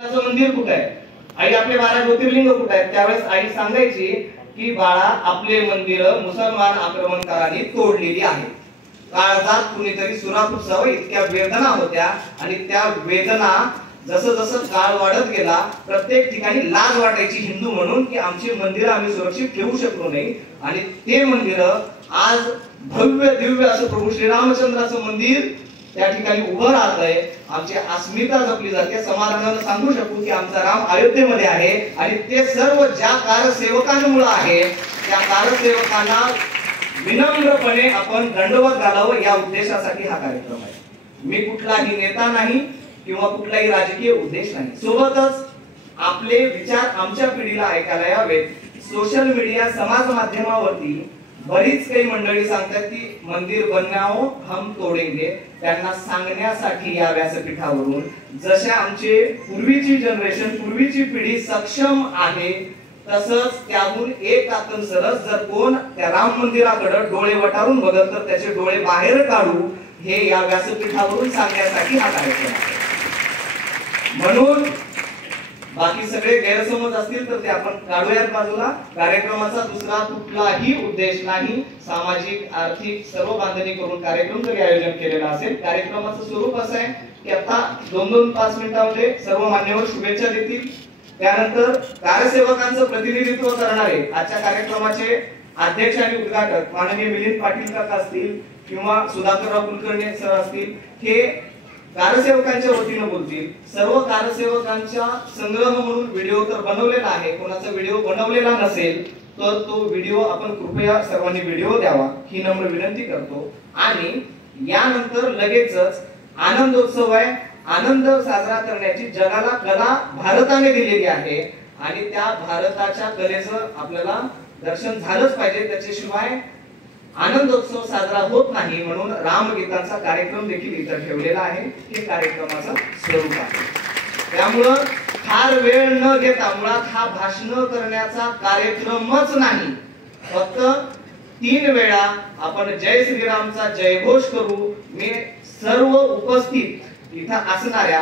मंदिर कुठे आहे, आई आपले 12 ज्योतिर्लिंग कुठे आहेत? त्यावेळेस आई सांगायची की बाळा आपले मंदिर मुसलमान आक्रमणकारांनी तोडलेली आहे. काळजात कुणीतरी सुरापुसावं इतक्या वेदना होत्या आणि त्या वेदना जसं जसं काळ वाढत गेला प्रत्येक ठिकाणी लाज वाटायची हिंदू म्हणून की आमची मंदिरं आम्ही सुरक्षित ठेवू शकलो नाही. आणि ते मंदिर आज भव्य दिव्य असं प्रभू श्रीरामचंद्राचं मंदिर त्या ठिकाणी उभं राहत आहे. आमची अस्मिता जपली जाते. समाधानानं सांगू शकू की आमचा राम अयोध्येमध्ये आहे आणि ते सर्व ज्या कारसेवकांमुळे आहे त्या कारसेवकांना विनम्रपणे आपण दंडवत घालावं या उद्देशासाठी हा कार्यक्रम आहे. मी कुठलाही नेता नाही किंवा कुठलाही राजकीय उद्देश नाही. सोबतच आपले विचार आमच्या पिढीला ऐकायला यावेत. सोशल मीडिया समाज माध्यमावरती बरीच काही मंडळी सांगतात की मंदिर बनाओ हम तोडेंगे. त्यांना सांगण्यासाठी या व्यासपीठावरून जशा आमचे पूर्वीची जनरेशन पूर्वीची पिढी सक्षम आहे तसंच त्याहून एक आतन सरस जर कोण त्या राम मंदिराकडे डोळे वटारून बघत तर त्याचे डोळे बाहेर काढू हे या व्यासपीठावरून सांगण्यासाठी हा कार्यक्रम आहे. म्हणून बाकी सगळे गैरसमज असतील तर ते आपण काढूयात बाजूला. कार्यक्रमाचा दुसरा कुठलाही उद्देश नाही. सामाजिक आर्थिक सर्व बांधणी करून कार्यक्रम जरी आयोजन केलेला असेल. कार्यक्रमाचं स्वरूप असं आहे की आता 2-5 मिनिटांमध्ये सर्व मान्यवर शुभेच्छा देतील. त्यानंतर कारसेवकांचं प्रतिनिधित्व करणारे आजच्या कार्यक्रमाचे अध्यक्ष आणि उद्घाटक माननीय मिलिंद पाटील काका असतील किंवा सुधाकरराव कुलकर्णी सर असतील हे कारसेवकांच्या वतीने बोलतील. सर्व कारसेवकांचा संग्रह म्हणून व्हिडिओ तर बनवलेला आहे. कोणाचा व्हिडिओ बनवलेला नसेल तर तो व्हिडिओ आपण कृपया सर्वांनी व्हिडिओ द्यावा ही नम्र विनंती करतो. आणि यानंतर लगेचच आनंदोत्सव आहे. आनंद साजरा करण्याची जगाला कला भारताने दिलेली आहे आणि त्या भारताच्या कलेचं आपल्याला दर्शन झालंच पाहिजे. त्याच्याशिवाय आनंदोत्सव साजरा होत नाही. म्हणून रामगीतांचा कार्यक्रम देखील इथं ठेवलेला आहे. हे कार्यक्रमाचं स्वरूप आहे. त्यामुळं फार वेळ न घेता मुळात हा भाषण करण्याचा कार्यक्रमच नाही. फक्त 3 वेळा आपण जय श्रीरामचा जयघोष करू. मी सर्व उपस्थित इथं असणाऱ्या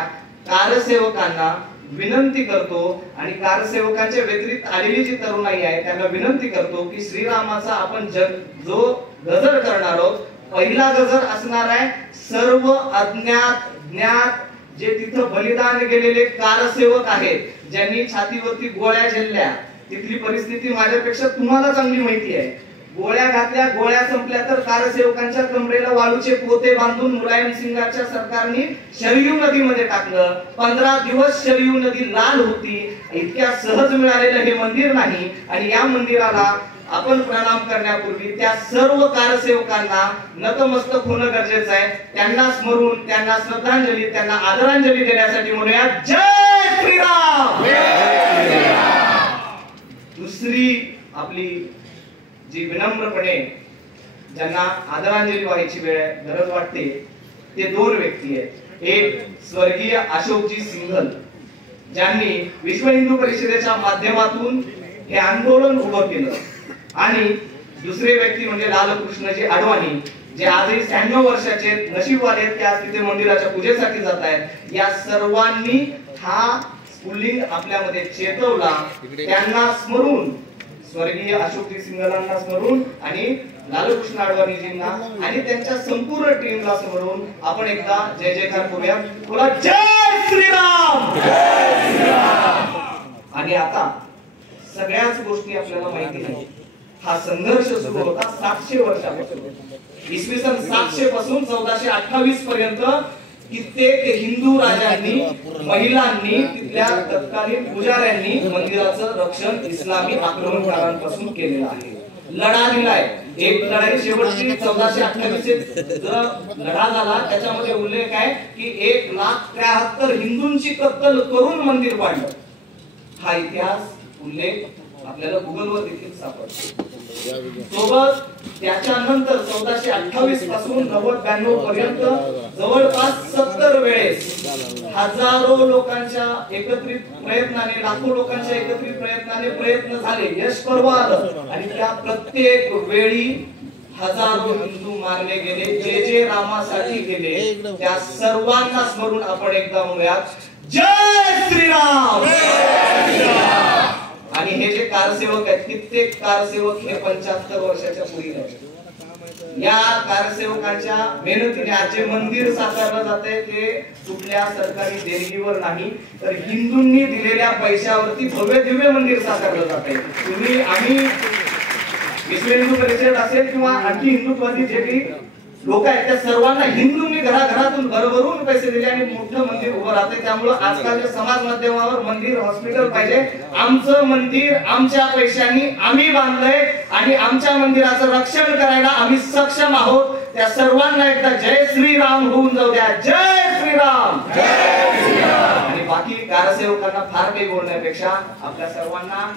कारसेवकांना विनंती करतो आणि कारसेवकांच्या व्यतिरिक्त आलेली जी तरुणाई आहे त्यांना विनंती करतो की श्रीरामाचा आपण जो गजर करणार आहोत पहिला गजर असणार आहे सर्व अज्ञात ज्ञात जे तिथं बलिदान गेलेले कारसेवक आहेत ज्यांनी छातीवरती गोळ्या झेलल्या. तिथली परिस्थिती माझ्यापेक्षा तुम्हाला चांगली माहिती आहे. गोळ्या घातल्या, गोळ्या संपल्या तर कारसेवकांच्या कमरेला वाळूचे पोते बांधून मुलायम सिंगाच्या सरकारने शरयू नदीमध्ये टाकलं. 15 दिवस शरयू नदी लाल होती. इतक्या सहज मिळालेलं हे मंदिर नाही. आणि या मंदिराला आपण प्रणाम करण्यापूर्वी त्या सर्व कारसेवकांना नतमस्तक होणं गरजेचं आहे. त्यांना स्मरून त्यांना श्रद्धांजली त्यांना आदरांजली देण्यासाठी म्हणूया जय श्रीराम. दुसरी आपली जी विनम्रपणे ज्यांना आदरांजली व्हायची वेळ गरज वाटते ते 2 व्यक्ती आहेत. एक स्वर्गीय अशोकजी सिंघल ज्यांनी विश्व हिंदू परिषदेच्या माध्यमातून हे आंदोलन उभं केलं. आणि दुसरे व्यक्ती म्हणजे लालकृष्णजी अडवाणी जे आजही 96 वर्षाचे नशीबवाले आहेत. ते आज तिथे मंदिराच्या पूजेसाठी जात आहेत. या सर्वांनी हा स्फुल्लिंग आपल्यामध्ये चेतवला. त्यांना स्मरून स्वर्गीय अशोकजी सिंघलांना स्मरून आणि लालकृष्ण अडवाणीजींना आणि त्यांच्या संपूर्ण टीमला स्मरून आपण एकदा जय जयकार करूया. बोला जय श्रीराम. आणि आता सगळ्याच गोष्टी आपल्याला माहिती नाही. हा संघर्ष सुरू होता 700 वर्षापासून. इसवी सन 700 पासून 1428 पर्यंत कित्येक हिंदू राजांनी महिलांनी तिथल्या तत्कालीन पुजाऱ्यांनी मंदिराचं रक्षण इस्लामी आक्रमणकारांपासून केलेलं आहे. लढा दिलाय. एक लढाई शेवटची 1428 लढा झाला. त्याच्यामध्ये उल्लेख आहे की 1,73,000 हिंदूंची कत्तल करून मंदिर पाडलं. हा इतिहास उल्लेख आपल्याला गुगलवर देखील सापडतो. सोबत त्याच्यानंतर 1428 पासून 90-92 पर्यंत जवळपास 70 वेळेस हजारो लोकांच्या एकत्रित प्रयत्नाने लाखो लोकांच्या एकत्रित प्रयत्नाने प्रयत्न झाले. यश पर्व आलं आणि त्या प्रत्येक वेळी हजारो हिंदू मारले गेले. जे जे रामासाठी गेले त्या सर्वांना स्मरून आपण एकदा म्हणूयात जय श्रीराम. कारसेवक आहेत, कित्येक कारसेवक हे 75 वर्षाच्या पुढे आहेत. या कारसेवकांच्या मेहनतीने आज जे मंदिर साकारलं जात आहे ते कुठल्या सरकारी देणगीवर नाही, तर हिंदूंनी दिलेल्या पैशावरती भव्य दिव्य मंदिर साकारलं जात आहे. तुम्ही आम्ही विश्व हिंदू परिषद असेल किंवा आणखी हिंदुत्वादी जे काही लोक आहेत त्या सर्वांना हिंदूंनी घराघरातून भरभरून पैसे दिले आणि मोठं मंदिर उभं राहते. त्यामुळे आजकालच्या समाज माध्यमावर मंदिर हॉस्पिटल पाहिजे. आमचं मंदिर आमच्या पैशांनी आम्ही बांधलंय आणि आमच्या मंदिराचं रक्षण करायला आम्ही सक्षम आहोत. त्या सर्वांना एकदा जय श्रीराम होऊन जाऊ द्या. जय श्रीराम. आणि बाकी कारसेवकांना फार काही बोलण्यापेक्षा आपल्या सर्वांना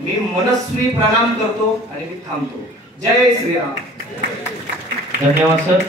मी मनस्वी प्रणाम करतो आणि मी थांबतो. जय श्रीराम. धन्यवाद सर.